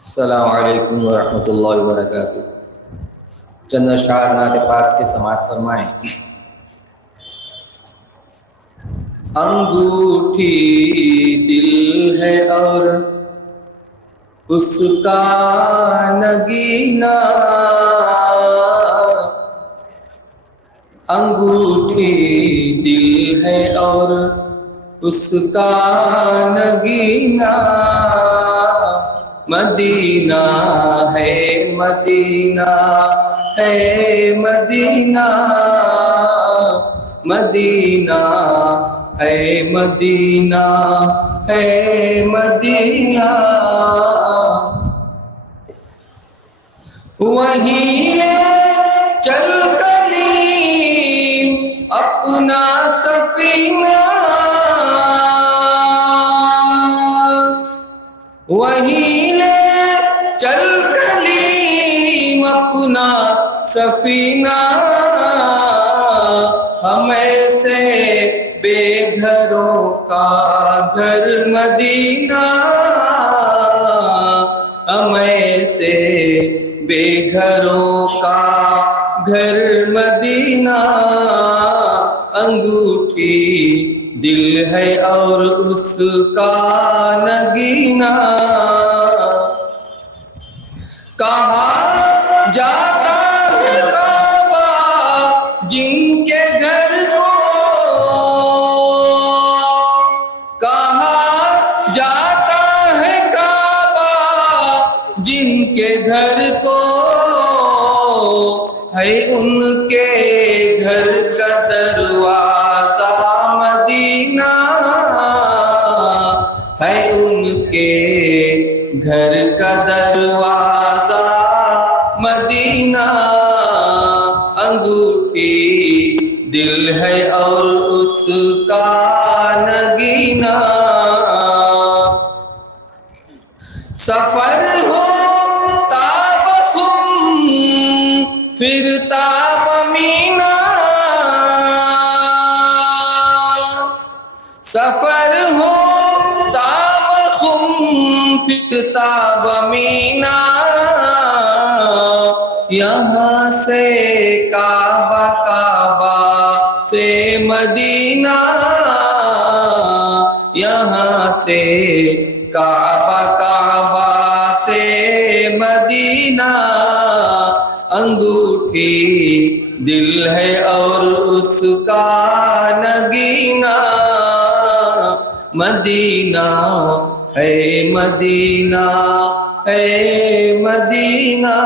السلام علیکم ورحمۃ اللہ وبرکاتہ۔ چند اشعار نعت پاک کے سماعت فرمائیں۔ انگوٹھی دل ہے اور اس کا نگینہ، انگوٹھی دل ہے اور اس کا نگینہ، مدینہ ہے مدینہ ہے مدینہ، مدینہ ہے مدینہ ہے مدینہ، وہیں لے چل کلیم اپنا سفینہ، وہیں لے چل کلیم اپنا سفینہ، ہم ایسے بے گھروں کا گھر مدینہ، ہم ایسے بے گھروں کا گھر مدینہ، انگوٹھی دل ہے اور اس کا نگینہ، کہا جاتا ہے کعبہ جن کے گھر کو، کہا جاتا ہے کعبہ جن کے گھر کو، ہے ان کے گھر کا دروازہ مدینہ، ہے ان کے گھر کا دروازہ مدینہ، انگوٹھی دل ہے اور اس کا نگینہ، سفر ہو تاب خم پھر تاب مینا، سفر ہو تاب خم پھر تاب مینا، یہاں سے کعبہ کعبہ سے مدینہ، یہاں سے کعبہ کعبہ سے مدینہ، انگوٹھی دل ہے اور اس کا نگینہ، مدینہ ہے مدینہ ہے مدینہ۔